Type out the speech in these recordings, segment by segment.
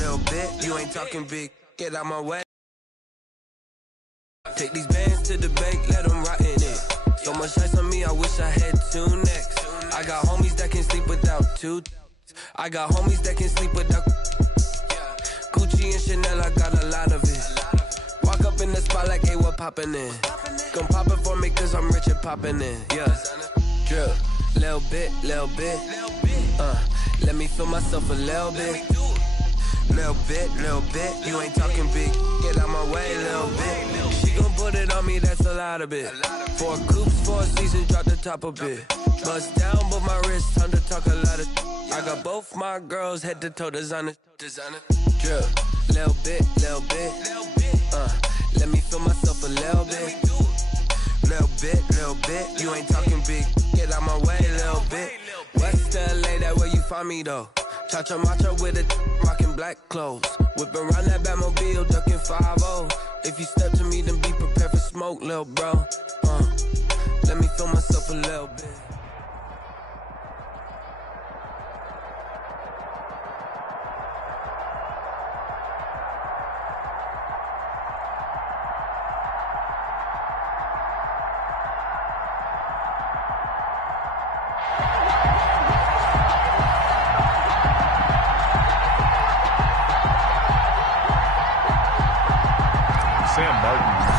little bit, you ain't talking big. Get out my way. Take these bands to the bank, let them rot in it. So much ice on me, I wish I had two necks. I got homies that can sleep without two. I got homies that can sleep without Gucci and Chanel, I got a lot of it. Walk up in the spot like, hey, what poppin' in? Gon' pop it for me cause I'm rich and poppin' in, yeah. Drip, little bit, let me feel myself a little bit. Little bit, you ain't talking big. Get out my way, little bit. She gon' put it on me, that's a lot of it. 4 coops, 4 seasons, drop the top a bit. Bust down, but my wrist, time to talk a lot of. I got both my girls head to toe designer. Drip, little bit, let me feel myself a little bit. Little bit, you ain't talking big. Get out my way, little bit. West LA, that where you find me though. Cha-cha matcha with a rockin' black clothes. Whippin' around that Batmobile, duckin' 5-0. If you step to me, then be prepared for smoke, lil' bro. Let me feel myself a little bit.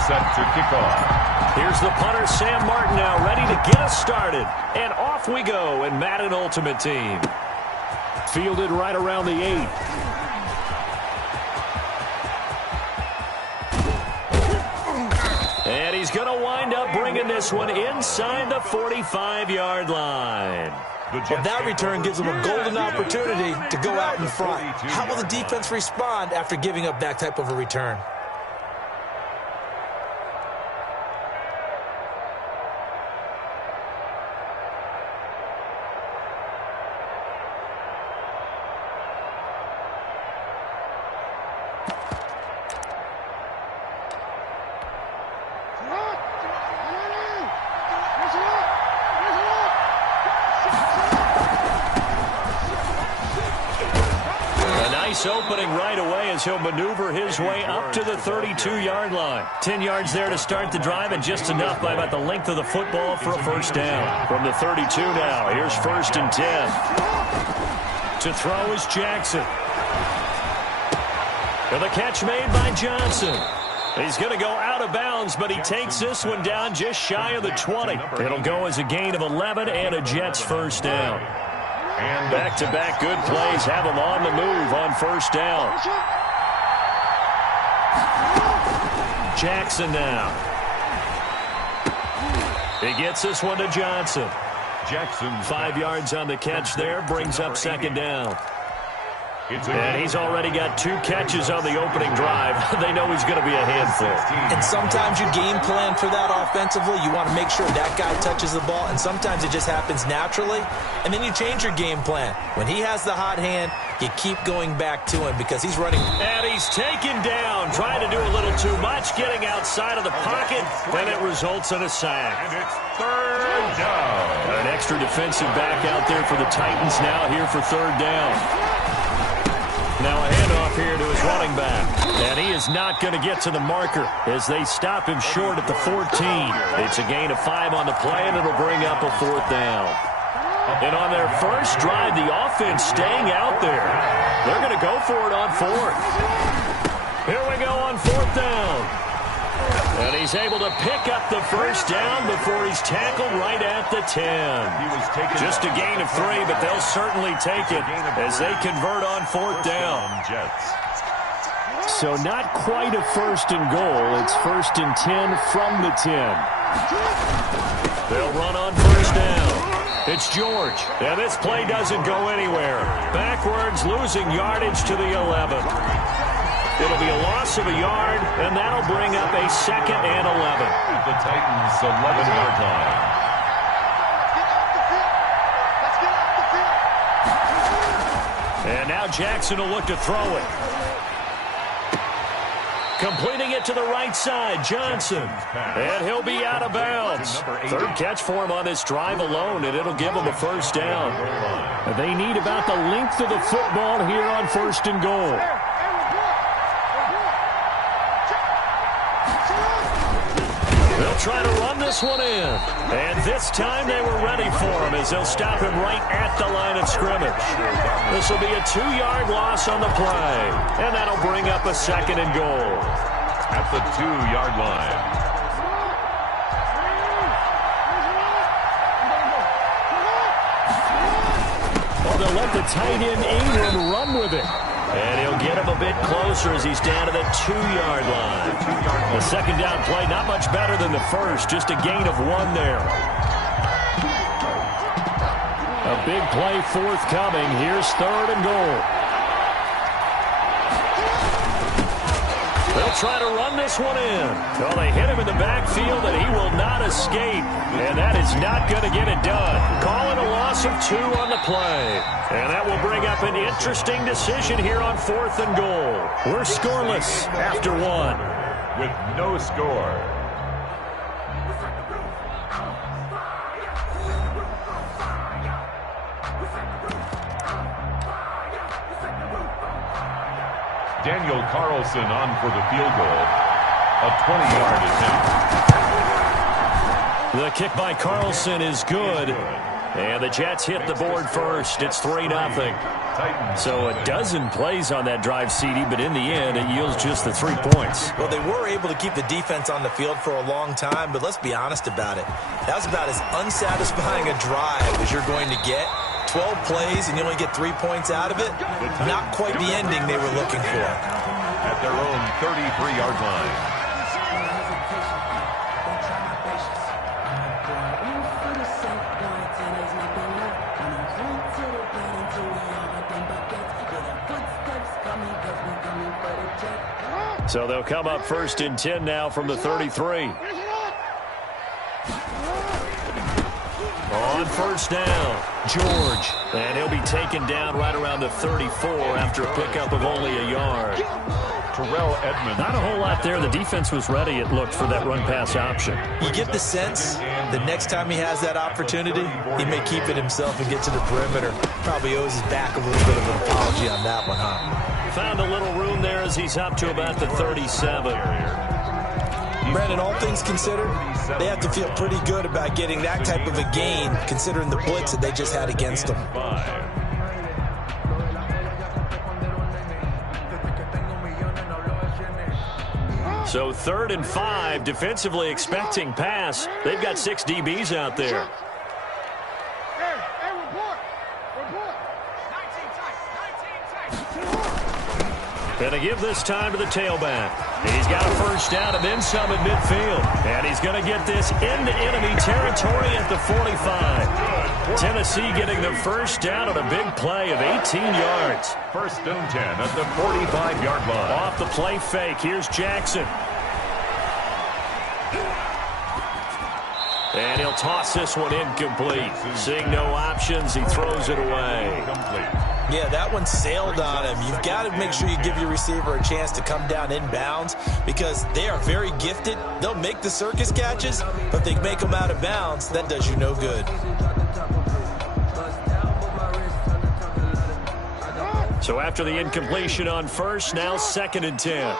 Set to kick off. Here's the punter, Sam Martin, now ready to get us started. And off we go in Madden Ultimate Team. Fielded right around the 8. And he's going to wind up bringing this one inside the 45-yard line. Well, that return gives them a golden opportunity to go out in front. How will the defense respond after giving up that type of a return? Opening right away as he'll maneuver his way up to the 32-yard line. 10 yards there to start the drive, and just enough by about the length of the football for a first down. From the 32 now, here's 1st and 10. To throw is Jackson. And the catch made by Johnson. He's going to go out of bounds, but he takes this one down just shy of the 20. It'll go as a gain of 11 and a Jets first down. Back-to-back good plays have him on the move on first down. Jackson now. He gets this one to Johnson. Jackson. 5 yards on the catch there, brings up second down. And he's already got 2 catches on the opening drive. They know he's going to be a handful. And sometimes you game plan for that offensively. You want to make sure that guy touches the ball, and sometimes it just happens naturally. And then you change your game plan. When he has the hot hand, you keep going back to him because he's running. And he's taken down, trying to do a little too much, getting outside of the pocket, and it results in a sack. And it's 3rd down. An extra defensive back out there for the Titans now here for 3rd down. Now a handoff here to his running back. And he is not going to get to the marker as they stop him short at the 14. It's a gain of 5 on the play, and it'll bring up a 4th down. And on their first drive, the offense staying out there. They're going to go for it on 4th. Here we go on 4th down. And he's able to pick up the first down before he's tackled right at the 10. Just a gain of 3, but they'll certainly take it as they convert on 4th down. So not quite a 1st and goal. It's 1st and 10 from the 10. They'll run on 1st down. It's George. And this play doesn't go anywhere. Backwards, losing yardage to the 11. It'll be a loss of a yard, and that'll bring up a 2nd and 11. At the Titans' 11-yard line. And now Jackson will look to throw it. Completing it to the right side, Johnson. And he'll be out of bounds. Third catch for him on this drive alone, and it'll give him a first down. They need about the length of the football here on 1st and goal. They'll try to run this one in. And this time they were ready for him as they'll stop him right at the line of scrimmage. This will be a 2-yard loss on the play. And that'll bring up a 2nd and goal. At the 2-yard line. Well, they'll let the tight end Ingram run with it. And he'll get him a bit closer as he's down to the 2-yard line. The 2nd down play, not much better than the first, just a gain of 1 there. A big play forthcoming. Here's 3rd and goal. They'll try to run this one in. Well, they hit him in the backfield, and he will not escape. And that is not going to get it done. Call it a loss of 2 on the play. And that will bring up an interesting decision here on 4th and goal. We're scoreless after 1. With no score. Daniel Carlson on for the field goal. A 20-yard attempt. The kick by Carlson is good. And the Jets hit the board first. It's 3-0. So a dozen plays on that drive, CD, but in the end, it yields just the 3 points. Well, they were able to keep the defense on the field for a long time, but let's be honest about it. That was about as unsatisfying a drive as you're going to get. 12 plays, and you only get 3 points out of it. Not quite the ending they were looking for. At their own 33-yard line. So they'll come up 1st and 10 now from the 33. On 1st down, George. And he'll be taken down right around the 34 after a pickup of only a yard. Terrell Edmonds. Not a whole lot there. The defense was ready, it looked, for that run-pass option. You get the sense the next time he has that opportunity, he may keep it himself and get to the perimeter. Probably owes his back a little bit of an apology on that one, huh? Found a little room there as he's up to about the 37. Brandon, all things considered, they have to feel pretty good about getting that type of a gain, considering the blitz that they just had against them. So 3rd and 5, defensively expecting pass. They've got 6 DBs out there. Going to give this time to the tailback. He's got a 1st down and then some at midfield. And he's going to get this into enemy territory at the 45. Tennessee getting the 1st down on a big play of 18 yards. 1st and 10 at the 45-yard line. Off the play fake, here's Jackson. And he'll toss this one incomplete. Seeing no options, he throws it away. Yeah, that one sailed on him. You've got to make sure you give your receiver a chance to come down inbounds because they are very gifted. They'll make the circus catches, but if they make them out of bounds, that does you no good. So after the incompletion on 1st, now 2nd and 10.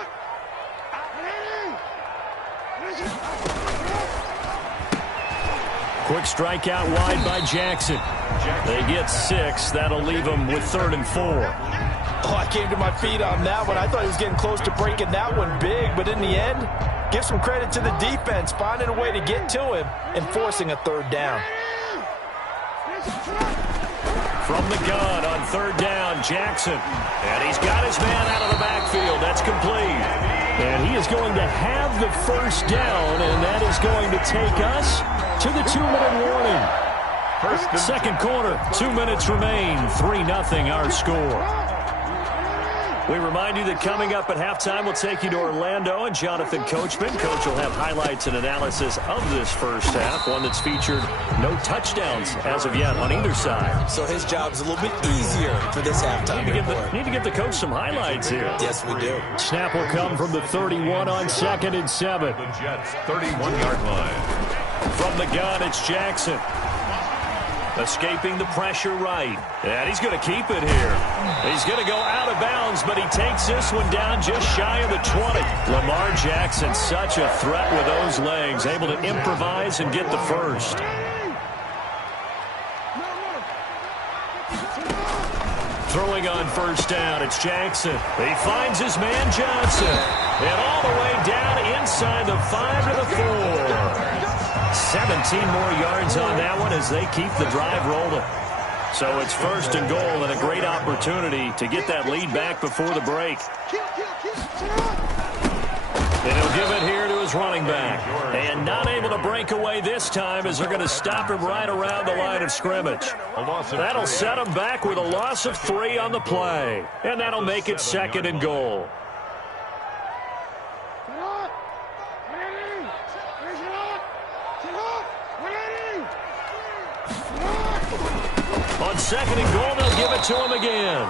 Quick strike out wide by Jackson. They get 6. That'll leave them with 3rd and 4. Oh, I came to my feet on that one. I thought he was getting close to breaking that one big, but in the end, give some credit to the defense, finding a way to get to him and forcing a 3rd down. From the gun on 3rd down, Jackson. And he's got his man out of the backfield. That's complete. And he is going to have the 1st down, and that is going to take us to the 2-minute warning. 2nd quarter, 2 minutes remain, 3-0 our score. We remind you that coming up at halftime, we'll take you to Orlando and Jonathan Coachman. Coach will have highlights and analysis of this first half, one that's featured no touchdowns as of yet on either side. So his job's a little bit easier for this halftime report. Need to give the coach some highlights here. Yes, we do. Snap will come from the 31 on 2nd and 7. The Jets' 31-yard line. From the gun, it's Jackson. Escaping the pressure right. And he's going to keep it here. He's going to go out of bounds, but he takes this one down just shy of the 20. Lamar Jackson, such a threat with those legs, able to improvise and get the first. Throwing on first down, it's Jackson. He finds his man Johnson. And all the way down inside the 5 to the 4. 17 more yards on that one as they keep the drive rolling. So it's first and goal and a great opportunity to get that lead back before the break. And he'll give it here to his running back. And not able to break away this time as they're going to stop him right around the line of scrimmage. That'll set him back with a loss of 3 on the play. And that'll make it second and goal. On second and goal, they'll give it to him again.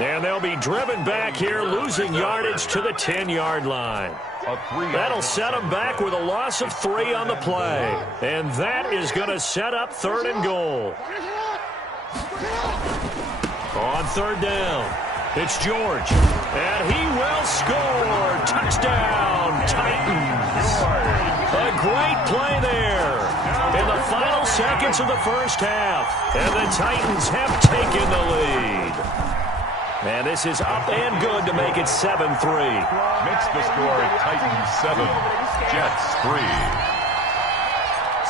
And they'll be driven back here, losing yardage to the 10-yard line. That'll set them back with a loss of 3 on the play. And that is going to set up third and goal. On third down, it's George. And he will score. Touchdown, Titans. A great play there in the final seconds of the first half. And the Titans have taken the lead. And this is up and good to make it 7-3. Makes the score Titans 7, Jets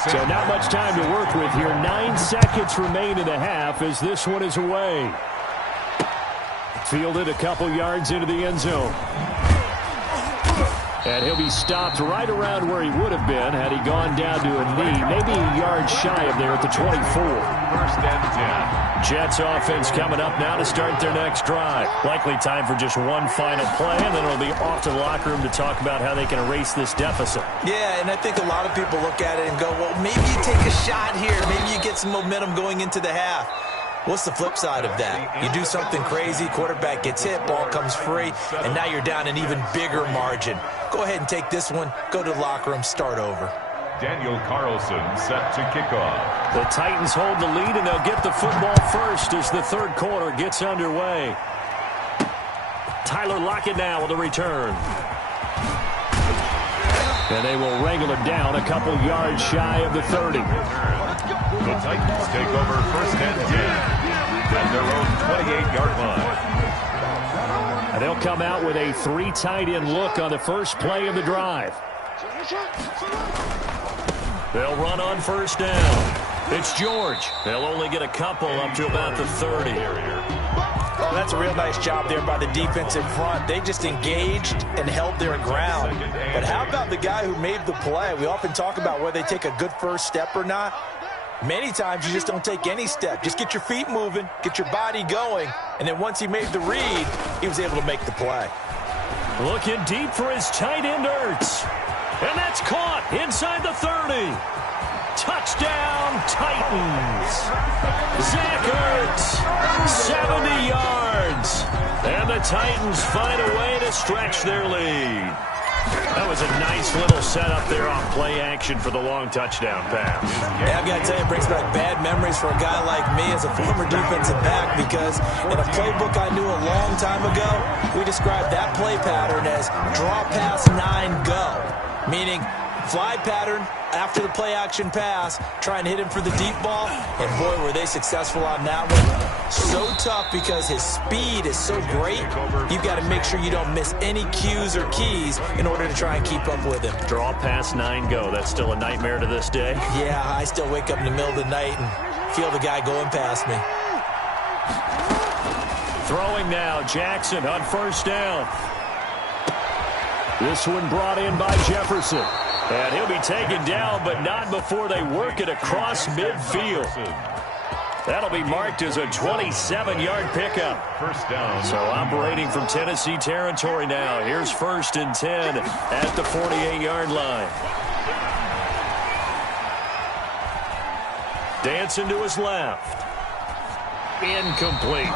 3. So not much time to work with here. 9 seconds remain in the half as this one is away. Fielded a couple yards into the end zone. And he'll be stopped right around where he would have been had he gone down to a knee, maybe a yard shy of there at the 24. First and 10. Jets offense coming up now to start their next drive. Likely time for just one final play, and then it'll be off to the locker room to talk about how they can erase this deficit. Yeah, and I think a lot of people look at it and go, well, maybe you take a shot here. Maybe you get some momentum going into the half. What's the flip side of that? You do something crazy, quarterback gets hit, ball comes free, and now you're down an even bigger margin. Go ahead and take this one, go to the locker room, start over. Daniel Carlson set to kick off. The Titans hold the lead, and they'll get the football first as the third quarter gets underway. Tyler Lockett now with a return. And they will wrangle it down a couple yards shy of the 30. The Titans take over first and 10 at their own 28-yard line. And they'll come out with a 3 tight end look on the first play of the drive. They'll run on first down. It's George. They'll only get a couple up to about the 30. Oh, that's a real nice job there by the defense in front. They just engaged and held their ground. But how about the guy who made the play? We often talk about whether they take a good first step or not. Many times you just don't take any step. Just get your feet moving, get your body going, and then once he made the read, he was able to make the play. Looking deep for his tight end, Ertz. And that's caught inside the 30. Touchdown, Titans. Zach Ertz, 70 yards. And the Titans find a way to stretch their lead. That was a nice little setup there on play action for the long touchdown pass. Yeah, I've got to tell you, it brings back bad memories for a guy like me as a former defensive back, because in a playbook I knew a long time ago, we described that play pattern as draw pass 9 go, meaning fly pattern after the play action pass, try and hit him for the deep ball, and boy, were they successful on that one. So tough because his speed is so great, you've got to make sure you don't miss any cues or keys in order to try and keep up with him. Draw past 9 go. That's still a nightmare to this day. Yeah, I still wake up in the middle of the night and feel the guy going past me. Throwing now, Jackson on first down. This one brought in by Jefferson. And he'll be taken down, but not before they work it across midfield. That'll be marked as a 27-yard pickup. First down. So operating from Tennessee territory now. Here's 1st and 10 at the 48-yard line. Dancing to his left. Incomplete.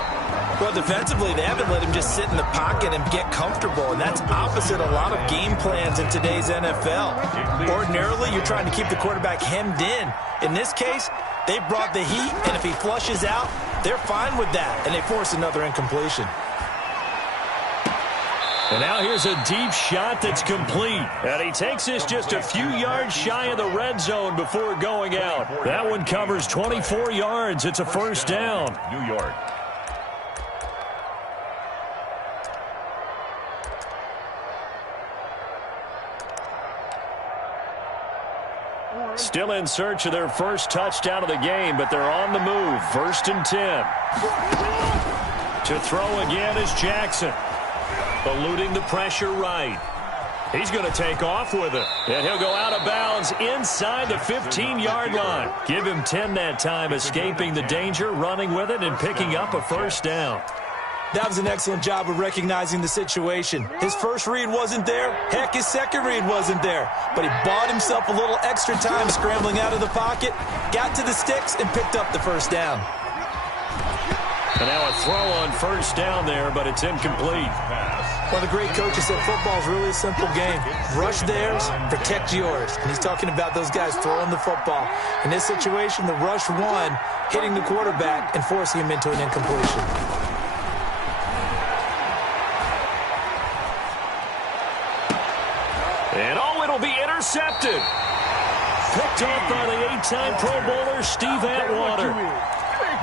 Well, defensively, they haven't let him just sit in the pocket and get comfortable, and that's opposite a lot of game plans in today's NFL. Ordinarily, you're trying to keep the quarterback hemmed in. In this case, they brought the heat, and if he flushes out, they're fine with that, and they force another incompletion. And now here's a deep shot that's complete. And he takes this just a few yards shy of the red zone before going out. That one covers 24 yards. It's a first down. New York. Still in search of their first touchdown of the game, but they're on the move. 1st and 10. To throw again is Jackson. Eluding the pressure right. He's going to take off with it. And he'll go out of bounds inside the 15-yard line. Give him 10 that time, escaping the danger, running with it, and picking up a first down. That was an excellent job of recognizing the situation. His first read wasn't there. Heck, his second read wasn't there. But he bought himself a little extra time scrambling out of the pocket, got to the sticks, and picked up the first down. And now a throw on first down there, but it's incomplete. One of the great coaches said football is really a simple game. Rush theirs, protect yours. And he's talking about those guys throwing the football. In this situation, the rush won, hitting the quarterback and forcing him into an incompletion. And oh, it'll be intercepted. Picked off by the 8-time Pro Bowler Steve Atwater.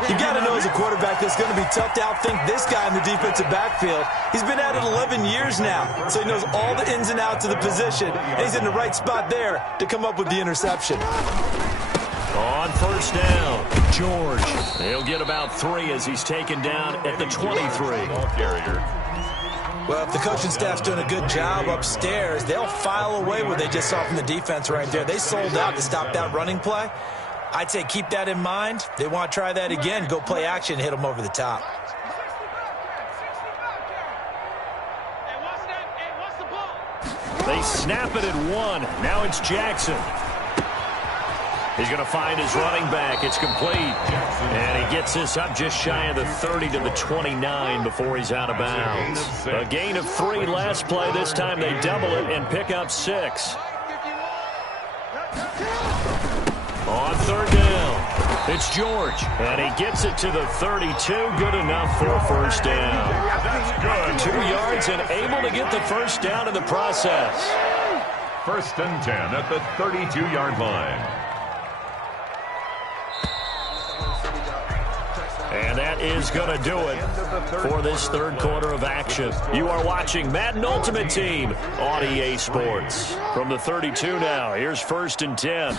You got to know as a quarterback that's going to be tough to outthink this guy in the defensive backfield. He's been at it 11 years now, so he knows all the ins and outs of the position, and he's in the right spot there to come up with the interception. On first down, George. He'll get about 3 as he's taken down at the 23. Ball carrier. Well, if the coaching staff's doing a good job upstairs, they'll file away what they just saw from the defense right there. They sold out to stop that running play. I'd say keep that in mind. They want to try that again, go play action, hit them over the top. They snap it at 1. Now it's Jackson. He's going to find his running back. It's complete. And he gets this up just shy of the 30 to the 29 before he's out of bounds. A gain of 3 last play. This time they double it and pick up 6. On third down, it's George. And he gets it to the 32. Good enough for a first down. That's good. 2 yards and able to get the first down in the process. 1st and 10 at the 32-yard line. And that is going to do it for this third quarter of action. You are watching Madden Ultimate Team on EA Sports. From the 32 now, here's 1st and 10.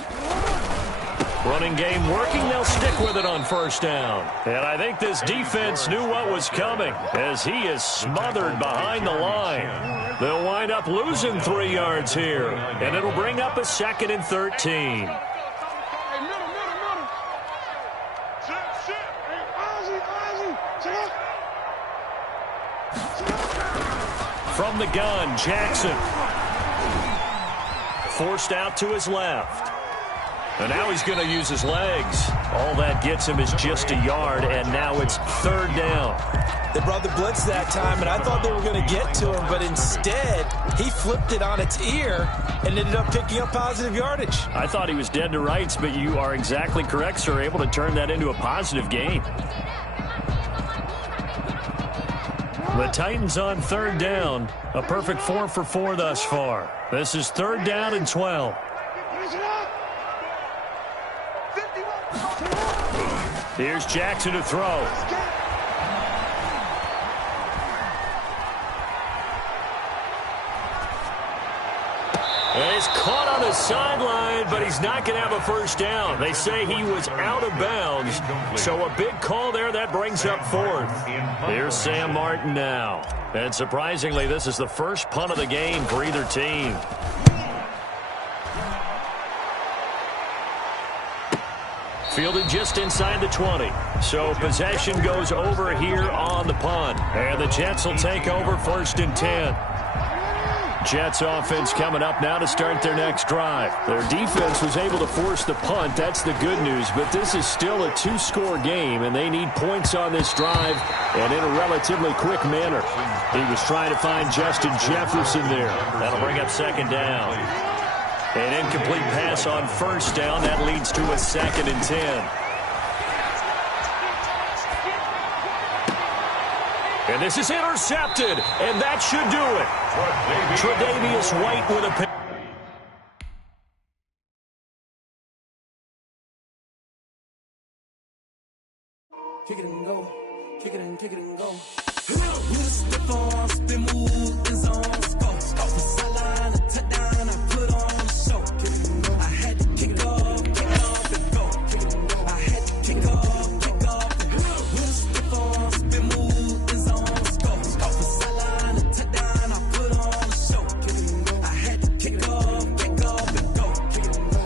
Running game working, they'll stick with it on first down. And I think this defense knew what was coming as he is smothered behind the line. They'll wind up losing 3 yards here, and it'll bring up a 2nd and 13. From the gun, Jackson. Forced out to his left. And now he's going to use his legs. All that gets him is just a yard, and now it's 3rd down. They brought the blitz that time, and I thought they were going to get to him, but instead, he flipped it on its ear and ended up picking up positive yardage. I thought he was dead to rights, but you are exactly correct, sir. Able to turn that into a positive gain. The Titans on 3rd down. A perfect 4 for 4 thus far. This is 3rd down and 12. Here's Jackson to throw. And he's caught on the sideline, but he's not going to have a first down. They say he was out of bounds, so a big call there that brings up 4th. Here's Sam Martin now. And surprisingly, this is the first punt of the game for either team. Fielded just inside the 20. So possession goes over here on the punt. And the Jets will take over 1st and 10. Jets offense coming up now to start their next drive. Their defense was able to force the punt. That's the good news. But this is still a 2-score game, and they need points on this drive and in a relatively quick manner. He was trying to find Justin Jefferson there. That'll bring up 2nd down. An incomplete pass on 1st down. That leads to a 2nd and 10. And this is intercepted, and that should do it. Tre'Davious White with a pick. Kick it and go, kick it and go. With a stiff arm, spin move, is on scope. Off the sideline, a touchdown, I put on a show. I had to kick off and go. I had to kick off and go. With a stiff arm, spin move, is on scope. Off the sideline, a touchdown, I put on a show. I had to kick off and go.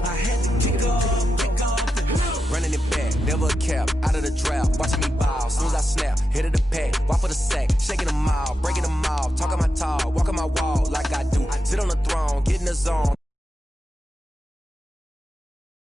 I had to kick off and go. Running it back, never a cap, out of the drought.